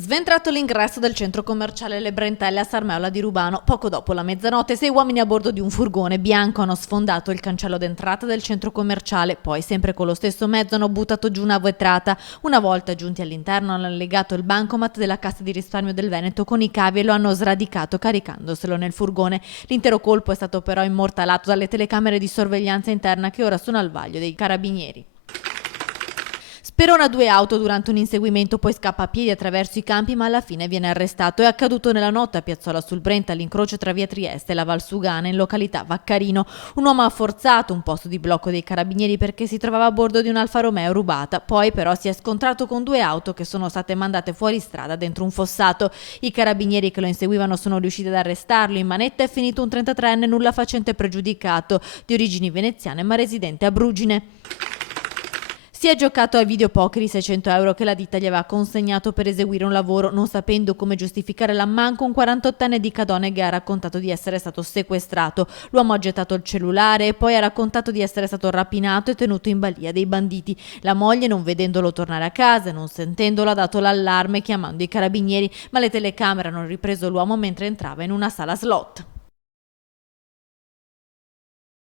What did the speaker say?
Sventrato l'ingresso del centro commerciale Le Brentelle a Sarmeola di Rubano, poco dopo la mezzanotte 6 uomini a bordo di un furgone bianco hanno sfondato il cancello d'entrata del centro commerciale, poi sempre con lo stesso mezzo hanno buttato giù una vetrata. Una volta giunti all'interno hanno legato il bancomat della Cassa di risparmio del Veneto con i cavi e lo hanno sradicato caricandoselo nel furgone. L'intero colpo è stato però immortalato dalle telecamere di sorveglianza interna che ora sono al vaglio dei carabinieri. Sperona due auto durante un inseguimento, poi scappa a piedi attraverso i campi ma alla fine viene arrestato. È accaduto nella notte a Piazzola sul Brenta, all'incrocio tra via Trieste e la Valsugana in località Vaccarino. Un uomo ha forzato un posto di blocco dei carabinieri perché si trovava a bordo di un'Alfa Romeo rubata, poi però si è scontrato con due auto che sono state mandate fuori strada dentro un fossato. I carabinieri che lo inseguivano sono riusciti ad arrestarlo. In manetta è finito un 33enne nulla facente pregiudicato di origini veneziane ma residente a Brugine. Si è giocato ai videopoker i 600 euro che la ditta gli aveva consegnato per eseguire un lavoro, non sapendo come giustificare l'ammanco. Un 48enne di Cadoneghe ha raccontato di essere stato sequestrato. L'uomo ha gettato il cellulare e poi ha raccontato di essere stato rapinato e tenuto in balia dei banditi. La moglie, non vedendolo tornare a casa e non sentendolo, ha dato l'allarme chiamando i carabinieri, ma le telecamere hanno ripreso l'uomo mentre entrava in una sala slot.